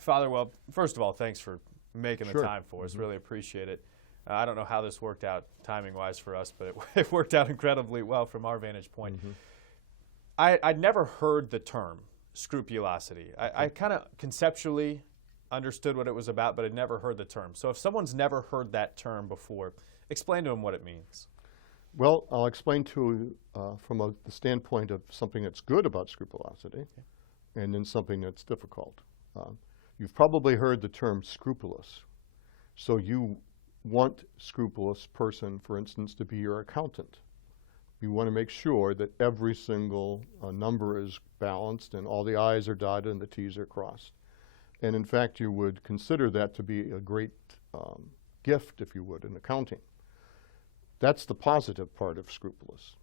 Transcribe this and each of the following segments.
Father, well, first of all, thanks for making the Sure. time for us. Really appreciate it. I don't know how this worked out timing-wise for us, but it worked out incredibly well from our vantage point. I'd never heard the term scrupulosity. I kind of conceptually understood what it was about, but I'd never heard the term. So if someone's never heard that term before, explain to them what it means. Well, I'll explain to from the standpoint of something that's good about scrupulosity, and then something that's difficult. You've probably heard the term scrupulous. So you want scrupulous person, for instance, to be your accountant. You want to make sure that every single number is balanced and all the I's are dotted and the T's are crossed. And in fact, you would consider that to be a great gift, if you would, in accounting. That's the positive part of scrupulous.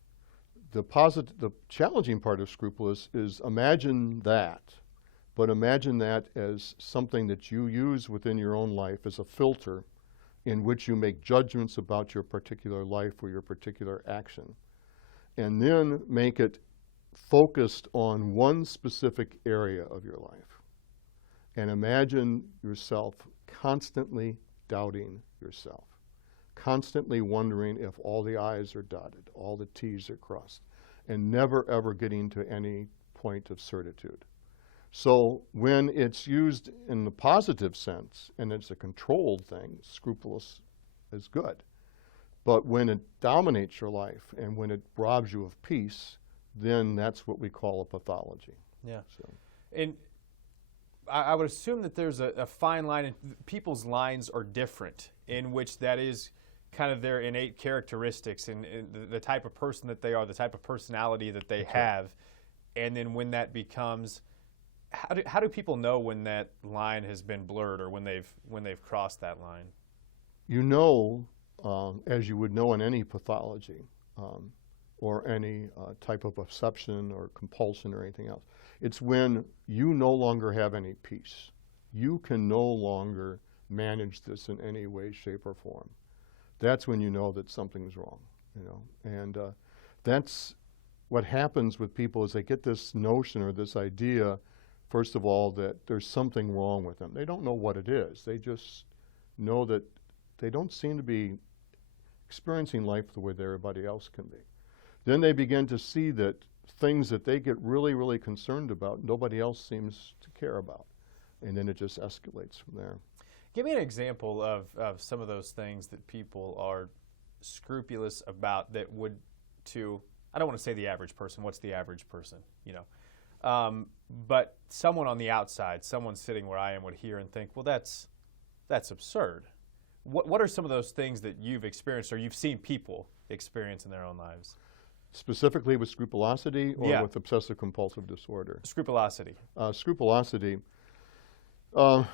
The challenging part of scrupulous is imagine that, but imagine that as something that you use within your own life as a filter in which you make judgments about your particular life or your particular action. And then make it focused on one specific area of your life. And imagine yourself constantly doubting yourself, constantly wondering if all the I's are dotted, all the T's are crossed, and never ever getting to any point of certitude. So when it's used in the positive sense, and it's a controlled thing, scrupulous is good. But when it dominates your life and when it robs you of peace, then that's what we call a pathology. Yeah. So. And I would assume that there's a fine line, and people's lines are different, in which that is kind of their innate characteristics and the type of person that they are, the type of personality that they have. And then when that becomes, how do people know when that line has been blurred or when they've crossed that line? You know, as you would know in any pathology or any type of obsession or compulsion or anything else, it's when you no longer have any peace. You can no longer manage this in any way, shape, or form. That's when you know that something's wrong, you know. And that's what happens with people is they get this notion or this idea, first of all, that there's something wrong with them. They don't know what it is. They just know that they don't seem to be experiencing life the way that everybody else can be. Then they begin to see that things that they get really, really concerned about, nobody else seems to care about. And then it just escalates from there. Give me an example of some of those things that people are scrupulous about that would to, I don't want to say the average person, what's the average person, you know? But someone on the outside, someone sitting where I am would hear and think, well, that's absurd. What are some of those things that you've experienced or you've seen people experience in their own lives? Specifically with scrupulosity or Yeah. with obsessive-compulsive disorder? Scrupulosity. Scrupulosity, one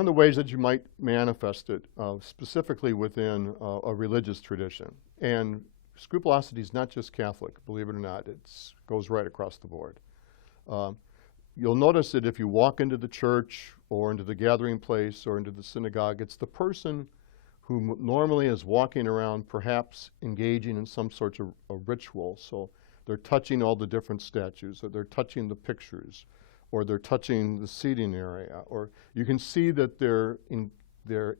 of the ways that you might manifest it, specifically within a religious tradition, and scrupulosity is not just Catholic, believe it or not, it goes right across the board. You'll notice that if you walk into the church or into the gathering place or into the synagogue, it's the person who normally is walking around perhaps engaging in some sort of a ritual. So they're touching all the different statues, or they're touching the pictures, or they're touching the seating area, or you can see that they're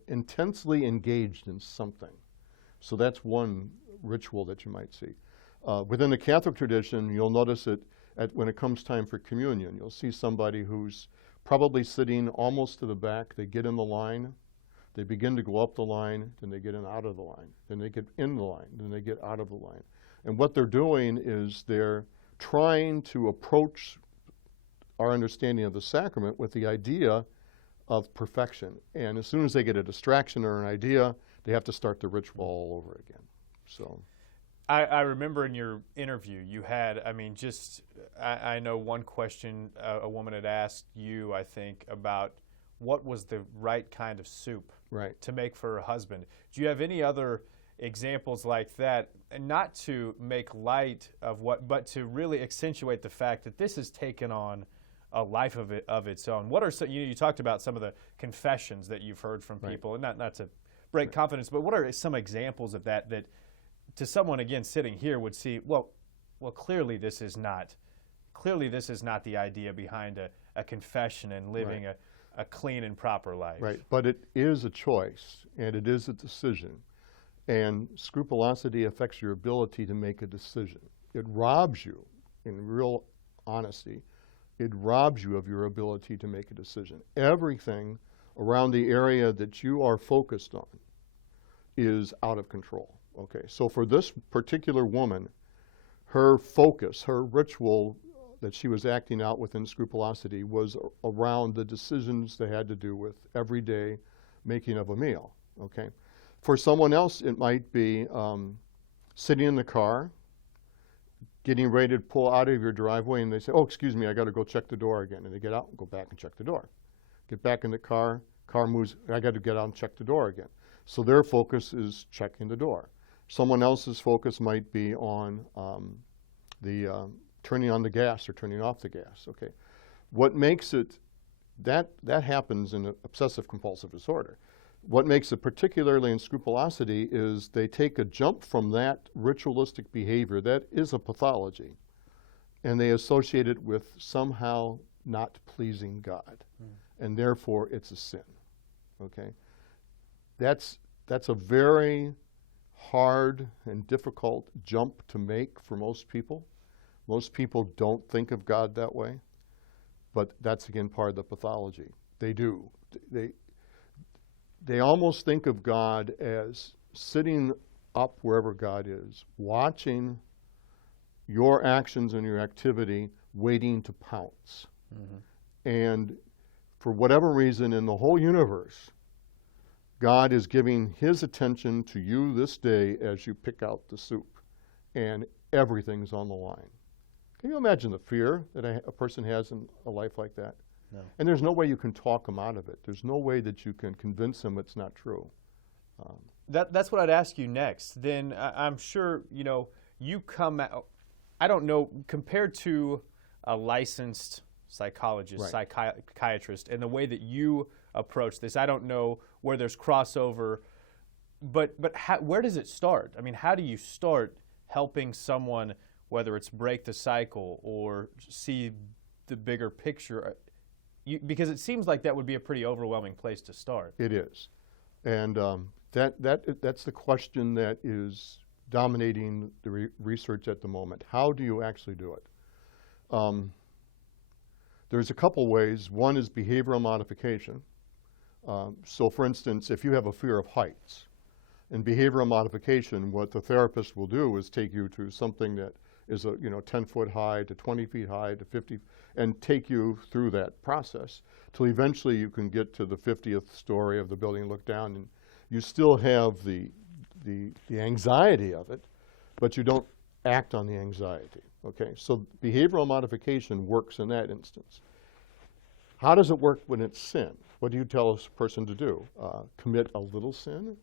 intensely engaged in something. So that's one ritual that you might see. Within the Catholic tradition, you'll notice it when it comes time for communion. You'll see somebody who's probably sitting almost to the back. They get in the line. They begin to go up the line, then they get in out of the line. Then they get in the line, then they get out of the line. And what they're doing is they're trying to approach our understanding of the sacrament with the idea of perfection. And as soon as they get a distraction or an idea, they have to start the ritual all over again. So, I remember in your interview you had, I know one question a woman had asked you, I think, about what was the right kind of soup to make for her husband. Do you have any other examples like that? And not to make light of but to really accentuate the fact that this has taken on a life of its own. What are some, you talked about some of the confessions that you've heard from people, and not to break confidence, but what are some examples of that to someone, again, sitting here would see, well, clearly this is not the idea behind a confession and living a clean and proper life. Right, but it is a choice, and it is a decision. And scrupulosity affects your ability to make a decision. It robs you, in real honesty, it robs you of your ability to make a decision. Everything around the area that you are focused on is out of control. Okay, so for this particular woman, her focus, her ritual that she was acting out within scrupulosity was around the decisions that had to do with everyday making of a meal. Okay, for someone else, it might be sitting in the car, getting ready to pull out of your driveway, and they say, "Oh, excuse me, I got to go check the door again." And they get out and go back and check the door. Get back in the car moves, I got to get out and check the door again. So their focus is checking the door. Someone else's focus might be on turning on the gas or turning off the gas. Okay, what makes it, that happens in obsessive compulsive disorder. What makes it particularly in scrupulosity is they take a jump from that ritualistic behavior that is a pathology, and they associate it with somehow not pleasing God, and therefore it's a sin. Okay, that's a very hard and difficult jump to make for most people. Most people don't think of God that way, but that's again part of the pathology. They do. They almost think of God as sitting up wherever God is, watching your actions and your activity, waiting to pounce. And for whatever reason in the whole universe, God is giving his attention to you this day as you pick out the soup, and everything's on the line. Can you imagine the fear that a person has in a life like that? No. And there's no way you can talk them out of it. There's no way that you can convince them it's not true. That's what I'd ask you next. Then I'm sure, you come out, I don't know, compared to a licensed psychologist, Right. psychiatrist, and the way that you approach this, I don't know where there's crossover, but where does it start? I mean, how do you start helping someone, whether it's break the cycle or see the bigger picture? Because it seems like that would be a pretty overwhelming place to start. It is. And that's the question that is dominating the research at the moment. How do you actually do it? There's a couple ways. One is behavioral modification. So for instance, if you have a fear of heights, in behavioral modification, what the therapist will do is take you to something that is 10 foot high to 20 feet high to 50, and take you through that process till eventually you can get to the 50th story of the building and look down, and you still have the anxiety of it, but you don't act on the anxiety. Okay, so behavioral modification works in that instance. How does it work when it's sin? What do you tell a person to do? Commit a little sin,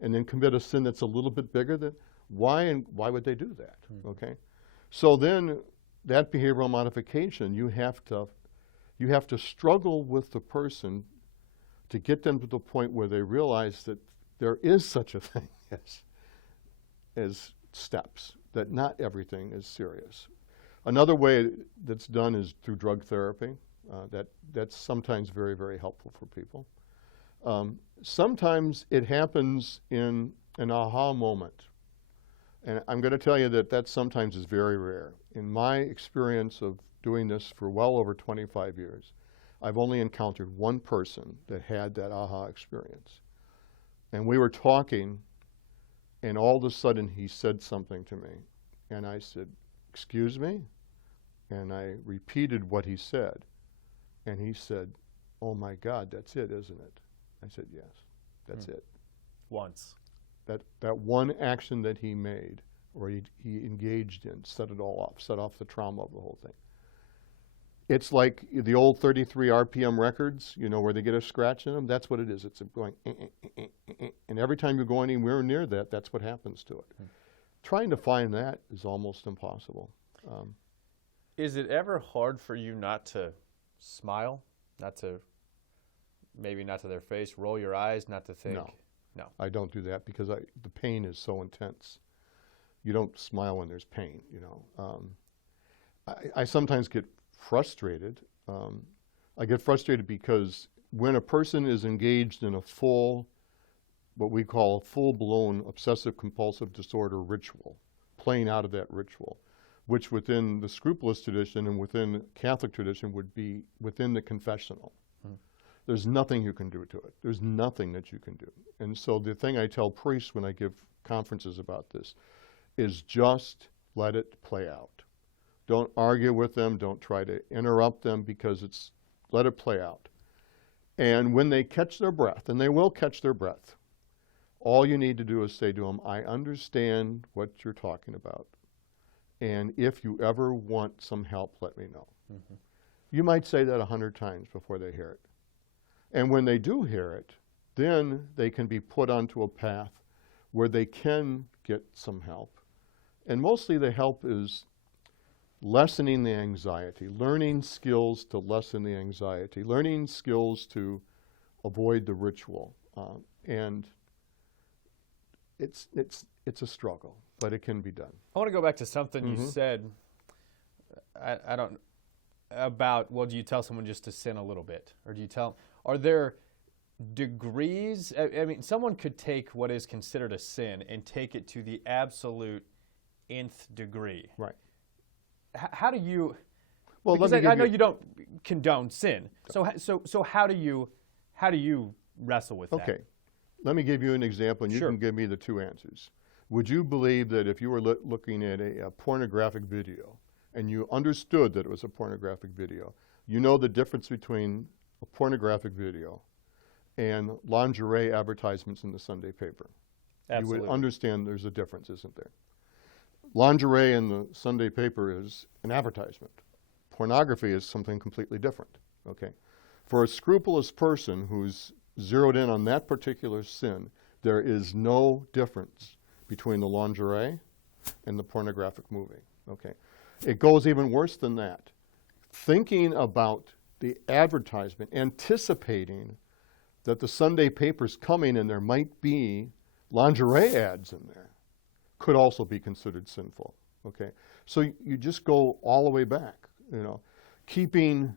and then commit a sin that's a little bit bigger than. Why would they do that? Okay, so then that behavioral modification, you have to struggle with the person to get them to the point where they realize that there is such a thing as steps, that not everything is serious. Another way that's done is through drug therapy. That's sometimes very, very helpful for people. Sometimes it happens in an aha moment. And I'm going to tell you that sometimes is very rare. In my experience of doing this for well over 25 years, I've only encountered one person that had that aha experience. And we were talking, and all of a sudden he said something to me. And I said, "Excuse me?" And I repeated what he said. And he said, "Oh my God, that's it, isn't it?" I said, "Yes, that's it." Once. That one action that he made, or he engaged in, set it all off, set off the trauma of the whole thing. It's like the old 33 RPM records, where they get a scratch in them. That's what it is. It's going, and every time you go anywhere near that, that's what happens to it. Trying to find that is almost impossible. Is it ever hard for you not to smile, maybe not to their face, roll your eyes, not to think? No. I don't do that because the pain is so intense. You don't smile when there's pain, I sometimes get frustrated. I get frustrated because when a person is engaged in a what we call a full-blown obsessive compulsive disorder ritual, playing out of that ritual, which within the scrupulous tradition and within Catholic tradition would be within the confessional. There's nothing you can do to it. There's nothing that you can do. And so the thing I tell priests when I give conferences about this is just let it play out. Don't argue with them. Don't try to interrupt them, because let it play out. And when they catch their breath, and they will catch their breath, all you need to do is say to them, I understand what you're talking about. And if you ever want some help, let me know. Mm-hmm. You might say that 100 times before they hear it. And when they do hear it, then they can be put onto a path where they can get some help. And mostly the help is lessening the anxiety, learning skills to lessen the anxiety, learning skills to avoid the ritual. And it's a struggle, but it can be done. I want to go back to something you said. I don't about, well, do you tell someone just to sin a little bit, or do you tell? Are there degrees? I mean, someone could take what is considered a sin and take it to the absolute nth degree. Right. How do you? Well, because I know you don't condone sin. So how do you wrestle with that? Okay. Let me give you an example, and you can give me the two answers. Would you believe that if you were looking at a pornographic video and you understood that it was a pornographic video, you know the difference between a pornographic video and lingerie advertisements in the Sunday paper? Absolutely. You would understand there's a difference, isn't there? Lingerie in the Sunday paper is an advertisement. Pornography is something completely different, okay? For a scrupulous person who's zeroed in on that particular sin, there is no difference between the lingerie and the pornographic movie, okay? It goes even worse than that. Thinking about the advertisement, anticipating that the Sunday paper's coming and there might be lingerie ads in there, could also be considered sinful, okay? So you just go all the way back, you know. Keeping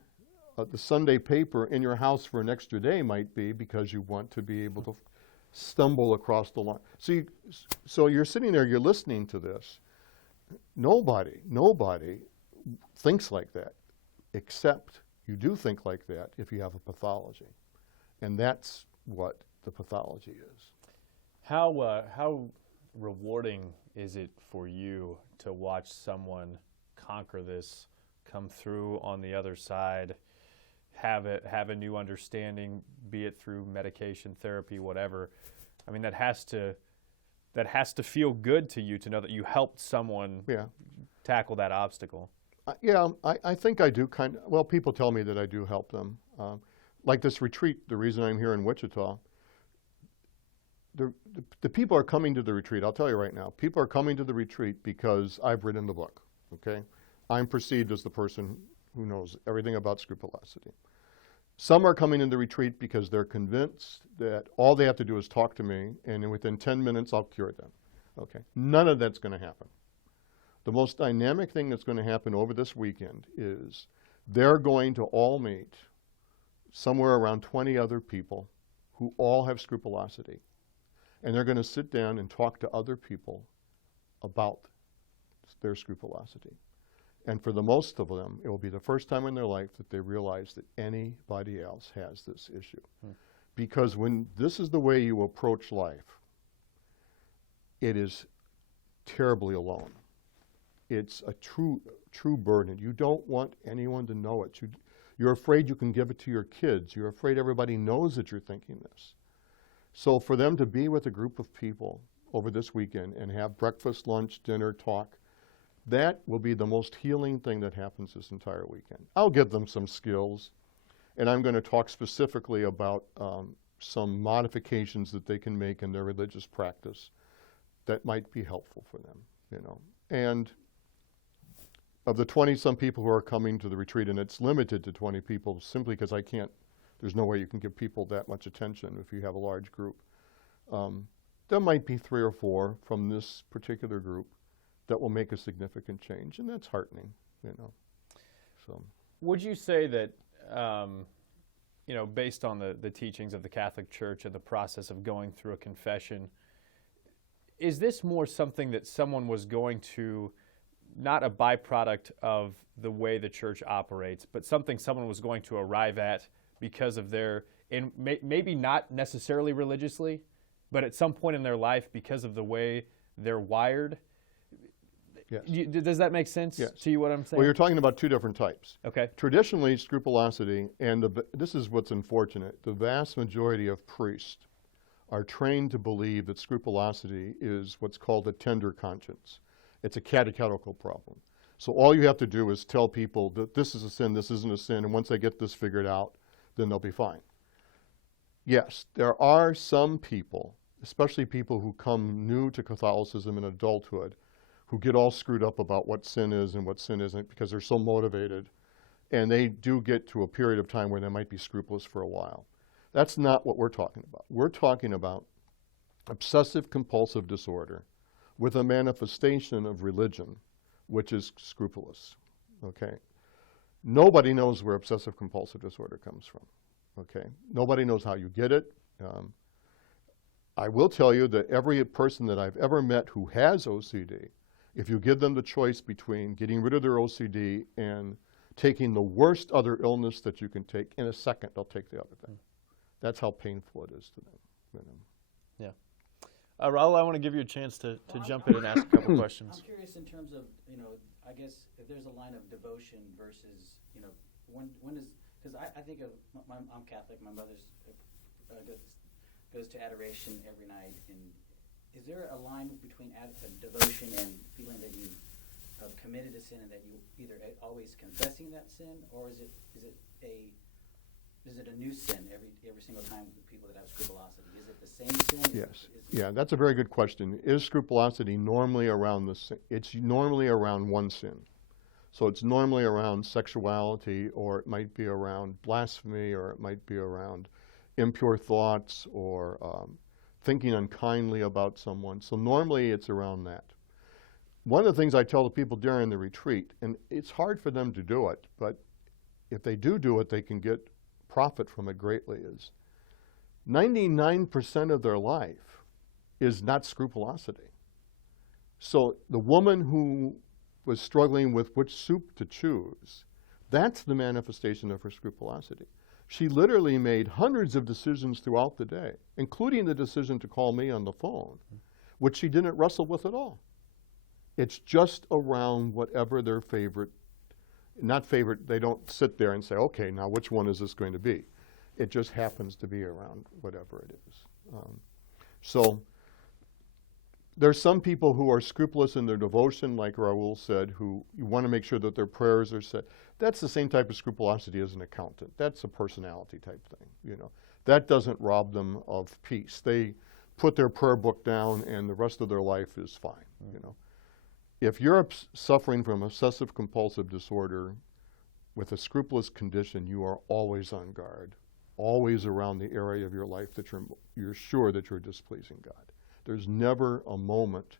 the Sunday paper in your house for an extra day might be because you want to be able to stumble across the line. So you're sitting there, you're listening to this. Nobody thinks like that, except you do think like that if you have a pathology. And that's what the pathology is. How rewarding is it for you to watch someone conquer this, come through on the other side, have a new understanding, be it through medication, therapy, whatever? I mean, that has to feel good to you to know that you helped someone tackle that obstacle. I think I do well, people tell me that I do help them. Like this retreat, the reason I'm here in Wichita, the people are coming to the retreat. I'll tell you right now, people are coming to the retreat because I've written the book, okay? I'm perceived as the person who knows everything about scrupulosity. Some are coming to the retreat because they're convinced that all they have to do is talk to me, and within 10 minutes I'll cure them, okay? None of that's going to happen. The most dynamic thing that's going to happen over this weekend is they're going to all meet somewhere around 20 other people who all have scrupulosity. And they're going to sit down and talk to other people about their scrupulosity. And for the most of them, it will be the first time in their life that they realize that anybody else has this issue. Because when this is the way you approach life, it is terribly alone. It's a true burden. You don't want anyone to know it. You're afraid you can give it to your kids. You're afraid everybody knows that you're thinking this. So for them to be with a group of people over this weekend and have breakfast, lunch, dinner, talk, that will be the most healing thing that happens this entire weekend. I'll give them some skills, and I'm going to talk specifically about some modifications that they can make in their religious practice that might be helpful for them, you know. And of the 20-some people who are coming to the retreat, and it's limited to 20 people simply because there's no way you can give people that much attention if you have a large group. There might be 3 or 4 from this particular group that will make a significant change, and that's heartening, you know. So, would you say that based on the teachings of the Catholic Church and the process of going through a confession, is this more something that someone was going to, not a byproduct of the way the church operates, but something someone was going to arrive at because of their, and maybe not necessarily religiously, but at some point in their life because of the way they're wired? Yes. Does that make sense to you, what I'm saying? Well, you're talking about two different types. Okay. Traditionally, scrupulosity, and this is what's unfortunate, the vast majority of priests are trained to believe that scrupulosity is what's called a tender conscience. It's a catechetical problem. So all you have to do is tell people that this is a sin, this isn't a sin, and once they get this figured out, then they'll be fine. Yes, there are some people, especially people who come new to Catholicism in adulthood, who get all screwed up about what sin is and what sin isn't because they're so motivated, and they do get to a period of time where they might be scrupulous for a while. That's not what we're talking about. We're talking about obsessive compulsive disorder with a manifestation of religion, which is scrupulous, okay? Nobody knows where obsessive compulsive disorder comes from, okay? Nobody knows how you get it. I will tell you that every person that I've ever met who has OCD, if you give them the choice between getting rid of their OCD and taking the worst other illness that you can take, in a second they'll take the other thing. That's how painful it is to them. Yeah. Raul, I want to give you a chance to jump in and ask a couple questions. I'm curious in terms of, I guess if there's a line of devotion versus, when is, because I think of, I'm Catholic, my mother's goes to adoration every night, and is there a line between devotion and feeling that you have committed a sin and that you either always confessing that sin, or is it a new sin every single time with people that have scrupulosity? Is it the same sin? Yes. Yeah, that's a very good question. Is scrupulosity normally around the sin? It's normally around one sin. So it's normally around sexuality, or it might be around blasphemy, or it might be around impure thoughts, or thinking unkindly about someone. So normally it's around that. One of the things I tell the people during the retreat, and it's hard for them to do it, but if they do it, they can get profit from it greatly, is 99% of their life is not scrupulosity. So the woman who was struggling with which soup to choose, that's the manifestation of her scrupulosity. She literally made hundreds of decisions throughout the day, including the decision to call me on the phone, which she didn't wrestle with at all. It's just around whatever their favorite, not favorite, they don't sit there and say, okay, now which one is this going to be? It just happens to be around whatever it is. So there's some people who are scrupulous in their devotion, like Raul said, who you want to make sure that their prayers are said. That's the same type of scrupulosity as an accountant. That's a personality type thing, That doesn't rob them of peace. They put their prayer book down and the rest of their life is fine, If you're suffering from obsessive compulsive disorder with a scrupulous condition, you are always on guard, always around the area of your life that you're sure that you're displeasing God. There's never a moment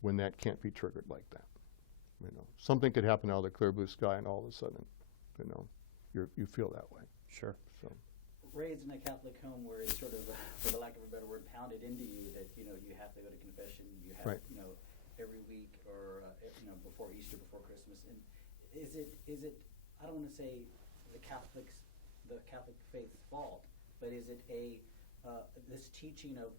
when that can't be triggered like that. Something could happen out of the clear blue sky, and all of a sudden, you feel that way. Sure. So, raised in a Catholic home where it's sort of, for the lack of a better word, pounded into you that you have to go to confession. You have, every week or before Easter, before Christmas. And is it? I don't want to say the Catholic faith's fault, but is it this teaching of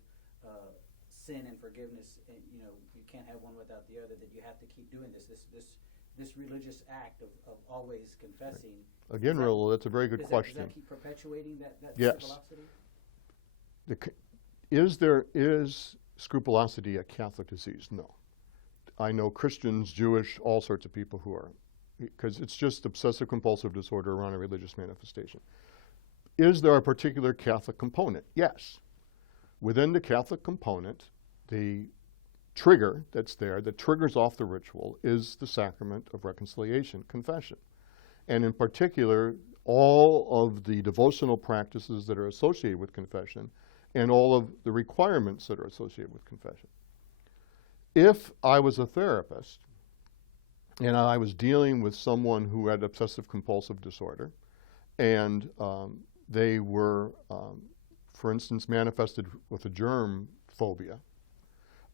sin and forgiveness, and you can't have one without the other, that you have to keep doing this religious act of always confessing? right. Again, Raul, that's a very good question. Does that keep perpetuating that Yes. scrupulosity? Is scrupulosity a Catholic disease? No. I know Christians, Jewish, all sorts of people who are, because it's just obsessive compulsive disorder around a religious manifestation. Is there a particular Catholic component? Yes. Within the Catholic component, the trigger that's there, that triggers off the ritual, is the sacrament of reconciliation, confession. And in particular, all of the devotional practices that are associated with confession and all of the requirements that are associated with confession. If I was a therapist and I was dealing with someone who had obsessive compulsive disorder, and they were, for instance, manifested with a germ phobia,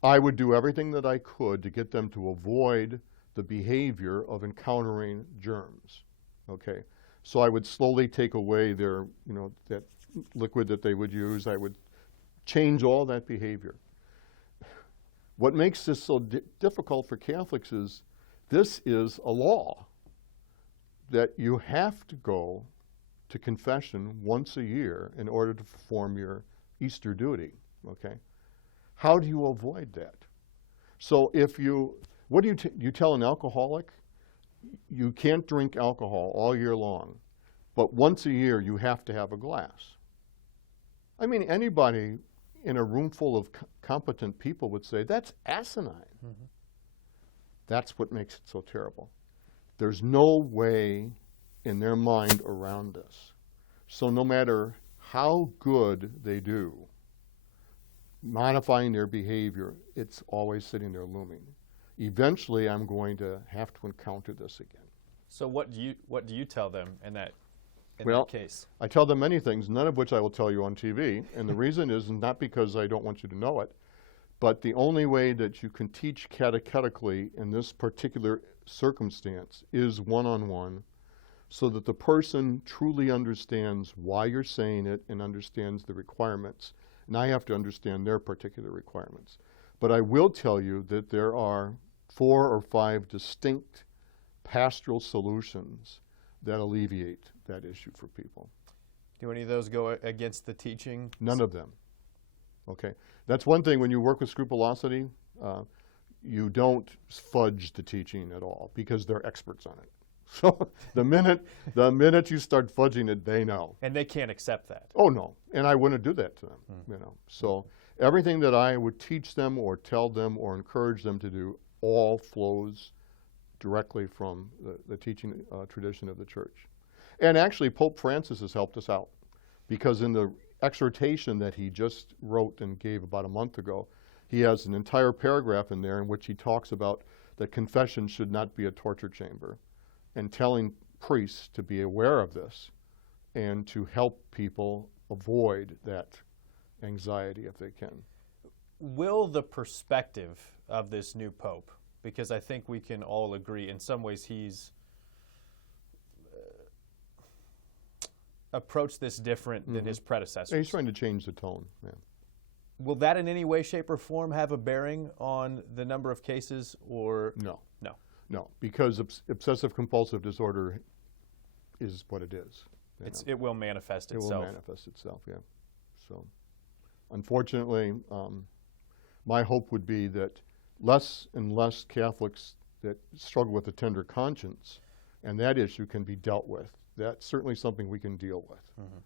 I would do everything that I could to get them to avoid the behavior of encountering germs, okay? So I would slowly take away their, that liquid that they would use. I would change all that behavior. What makes this so difficult for Catholics is this is a law that you have to go to confession once a year in order to perform your Easter duty, okay? How do you avoid that? So if you, what do you tell an alcoholic? You can't drink alcohol all year long, but once a year you have to have a glass. I mean, anybody in a room full of competent people would say, that's asinine. Mm-hmm. That's what makes it so terrible. There's no way in their mind around this. So no matter how good they do, modifying their behavior, it's always sitting there looming. Eventually, I'm going to have to encounter this again. So what do you tell them in that case? I tell them many things, none of which I will tell you on TV. And the reason is not because I don't want you to know it, but the only way that you can teach catechetically in this particular circumstance is one-on-one, so that the person truly understands why you're saying it and understands the requirements. And I have to understand their particular requirements. But I will tell you that there are 4 or 5 distinct pastoral solutions that alleviate that issue for people. Do any of those go against the teaching? None of them. Okay. That's one thing when you work with Scrupulosity, you don't fudge the teaching at all because they're experts on it. So the minute you start fudging it, they know. And they can't accept that. Oh no, and I wouldn't do that to them. So everything that I would teach them or tell them or encourage them to do all flows directly from the teaching tradition of the church. And actually, Pope Francis has helped us out, because in the exhortation that he just wrote and gave about a month ago, he has an entire paragraph in there in which he talks about that confession should not be a torture chamber, and telling priests to be aware of this and to help people avoid that anxiety if they can. Will the perspective of this new pope, because I think we can all agree in some ways he's approached this different than his predecessors. Yeah, he's trying to change the tone. Yeah. Will that in any way, shape, or form have a bearing on the number of cases, or no? No. No, because obsessive compulsive disorder is what it is. It will manifest itself. It will manifest itself, yeah. So, unfortunately, my hope would be that less and less Catholics that struggle with a tender conscience, and that issue can be dealt with. That's certainly something we can deal with. Mm-hmm.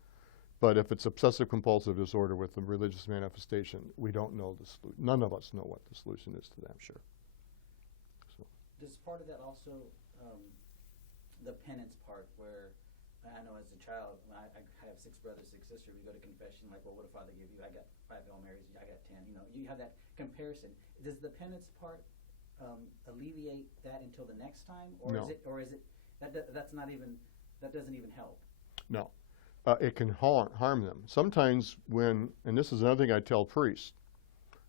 But if it's obsessive compulsive disorder with a religious manifestation, we don't know the solution. None of us know what the solution is to that. Sure. Does part of that also, the penance part, where I know as a child, I have 6 brothers, 6 sisters, we go to confession, like, well, what did Father give you? I got 5 Hail Marys, I got 10. You have that comparison. Does the penance part alleviate that until the next time, or no. is it that doesn't even help? No, it can harm them. Sometimes when, and this is another thing I tell priests,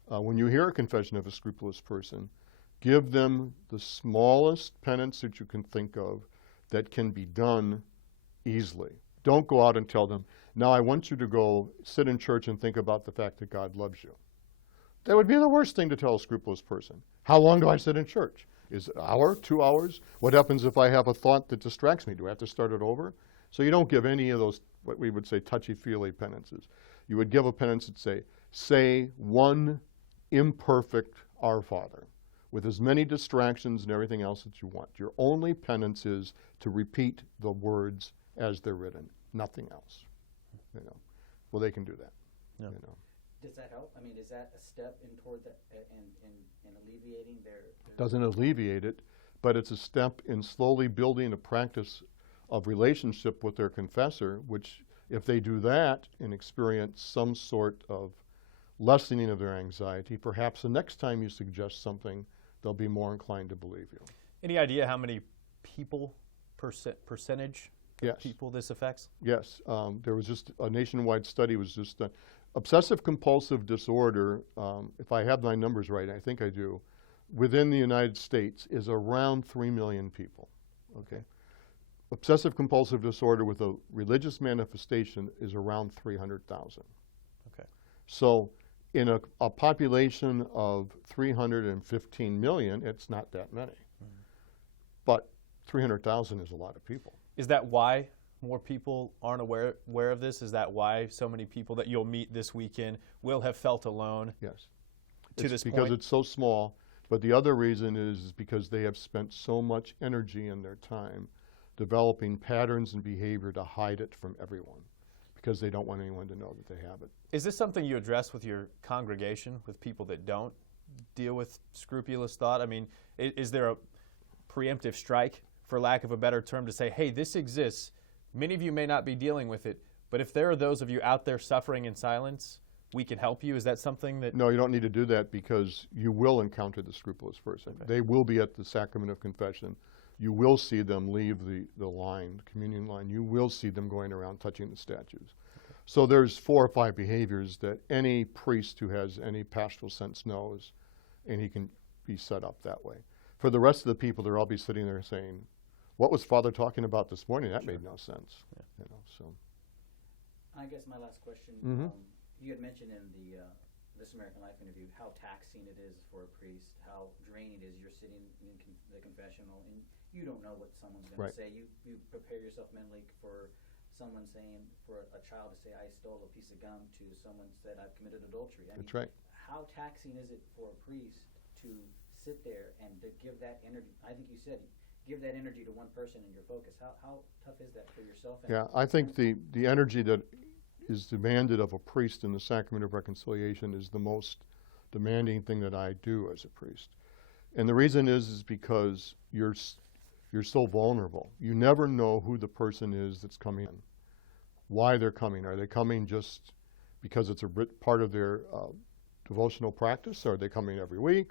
when you hear a confession of a scrupulous person, give them the smallest penance that you can think of that can be done easily. Don't go out and tell them, now I want you to go sit in church and think about the fact that God loves you. That would be the worst thing to tell a scrupulous person. How long do I sit in church? Is it an hour, 2 hours? What happens if I have a thought that distracts me? Do I have to start it over? So you don't give any of those, what we would say, touchy-feely penances. You would give a penance that say one imperfect Our Father, with as many distractions and everything else that you want. Your only penance is to repeat the words as they're written, nothing else. Well, they can do that. Yeah. Does that help? I mean, is that a step in toward that, in alleviating their Doesn't alleviate it, but it's a step in slowly building a practice of relationship with their confessor, which, if they do that and experience some sort of lessening of their anxiety, perhaps the next time you suggest something, they'll be more inclined to believe you. Any idea how many people percentage Yes. people this affects? Yes, there was just a nationwide study was just done. Obsessive compulsive disorder, if I have my numbers right, I think I do, within the United States is around 3 million people, okay? Obsessive compulsive disorder with a religious manifestation is around 300,000. Okay. So in a population of 315 million, it's not that many. Mm-hmm. But 300,000 is a lot of people. Is that why more people aren't aware of this? Is that why so many people that you'll meet this weekend will have felt alone? Yes. To this because point? It's so small. But the other reason is because they have spent so much energy in their time developing patterns and behavior to hide it from everyone because they don't want anyone to know that they have it. Is this something you address with your congregation, with people that don't deal with scrupulous thought? I mean, is there a preemptive strike, for lack of a better term, to say, hey, this exists. Many of you may not be dealing with it, but if there are those of you out there suffering in silence, we can help you? Is that something that... No, you don't need to do that because you will encounter the scrupulous person. Okay. They will be at the sacrament of confession. You will see them leave the line, the communion line. You will see them going around touching the statues. Okay. So there's 4 or 5 behaviors that any priest who has any pastoral sense knows, and he can be set up that way. For the rest of the people, they'll all be sitting there saying, what was Father talking about this morning? That made no sense. Yeah. You know, so. I guess my last question, you had mentioned in the This American Life interview how taxing it is for a priest, how draining it is. You're sitting in the confessional and you don't know what someone's going to say. You prepare yourself mentally for someone saying, for a child to say, I stole a piece of gum, to someone said, I've committed adultery. That's right. How taxing is it for a priest to sit there and to give that energy? I think you said, give that energy to one person in your focus. How tough is that for yourself? Yeah, I think the energy that is demanded of a priest in the sacrament of reconciliation is the most demanding thing that I do as a priest. And the reason is because you're so vulnerable. You never know who the person is that's coming in, why they're coming. Are they coming just because it's a part of their devotional practice? Are they coming every week?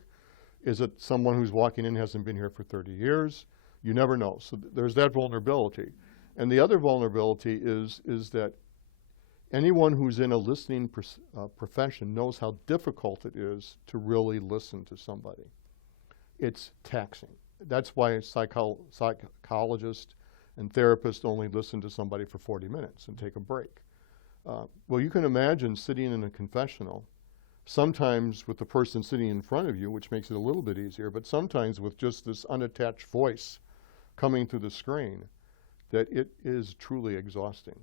Is it someone who's walking in hasn't been here for 30 years? You never know. So there's that vulnerability. And the other vulnerability is that anyone who's in a listening profession knows how difficult it is to really listen to somebody. It's taxing. That's why psychologists and therapists only listen to somebody for 40 minutes and take a break. Well, you can imagine sitting in a confessional, sometimes with the person sitting in front of you, which makes it a little bit easier, but sometimes with just this unattached voice coming through the screen, that it is truly exhausting.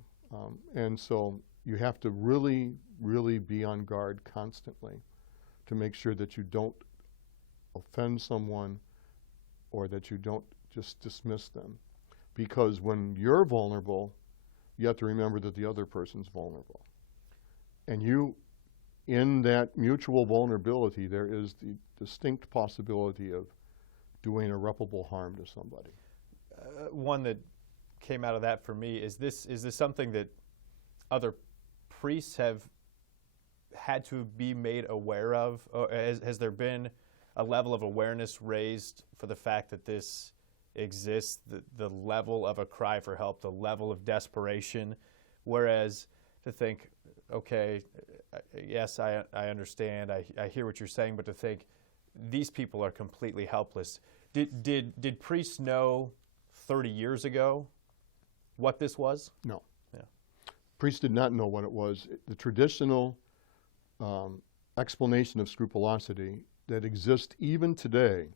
And so you have to really, really be on guard constantly to make sure that you don't offend someone or that you don't just dismiss them. Because when you're vulnerable, you have to remember that the other person's vulnerable. And in that mutual vulnerability, there is the distinct possibility of doing irreparable harm to somebody. One that came out of that for me is this something that other priests have had to be made aware of? Has there been a level of awareness raised for the fact that this exists, the level of a cry for help, the level of desperation? Whereas to think, okay, yes, I understand, I hear what you're saying, but to think these people are completely helpless. Did priests know 30 years ago what this was? No. Yeah. Priests did not know what it was. The traditional explanation of scrupulosity that exists even today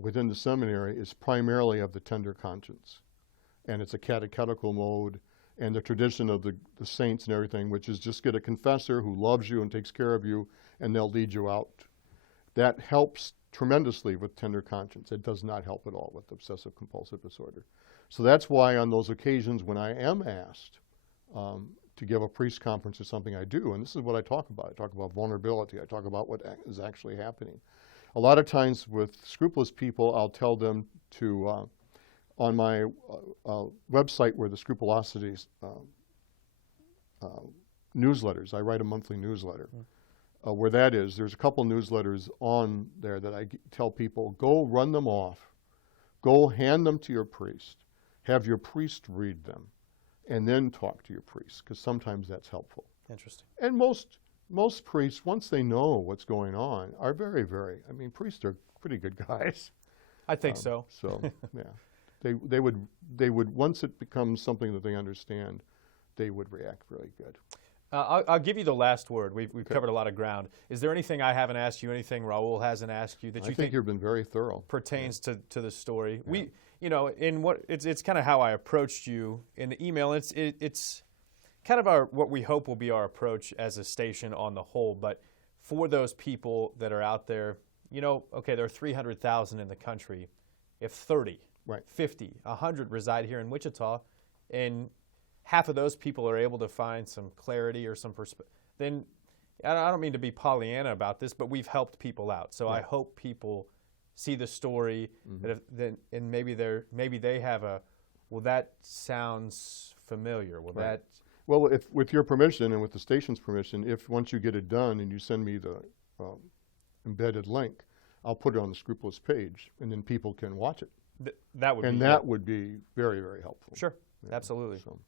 within the seminary is primarily of the tender conscience. And it's a catechetical mode, and the tradition of the saints and everything, which is just get a confessor who loves you and takes care of you, and they'll lead you out. That helps tremendously with tender conscience. It does not help at all with obsessive compulsive disorder. So that's why on those occasions when I am asked to give a priest conference or something, I do, and this is what I talk about. I talk about vulnerability. I talk about what is actually happening. A lot of times with scrupulous people, I'll tell them to, on my website where the Scrupulosity newsletters, I write a monthly newsletter. Where that is, there's a couple newsletters on there that I tell people, go run them off. Go hand them to your priest. have your priest read them, and then talk to your priest, because sometimes that's helpful. Interesting. And most priests, once they know what's going on, are very, very, I mean, priests are pretty good guys. I think so. So, yeah. They would, once it becomes something that they understand, they would react really good. I'll give you the last word. We've covered a lot of ground. Is there anything I haven't asked you, anything Raul hasn't asked you that you think you've been very thorough. Pertains to the story? Yeah. It's kind of how I approached you in the email. It's kind of what we hope will be our approach as a station on the whole. But for those people that are out there, okay, there are 300,000 in the country. If 30, 50, 100 reside here in Wichita, and half of those people are able to find some clarity or some perspective, then I don't mean to be Pollyanna about this, but we've helped people out. So I hope people see the story, and maybe they have well, that sounds familiar. Well, if with your permission and with the station's permission, if once you get it done and you send me the embedded link, I'll put it on the Scrupulous page, and then people can watch it. That would be that would be very, very helpful. Sure, Yeah, absolutely. So.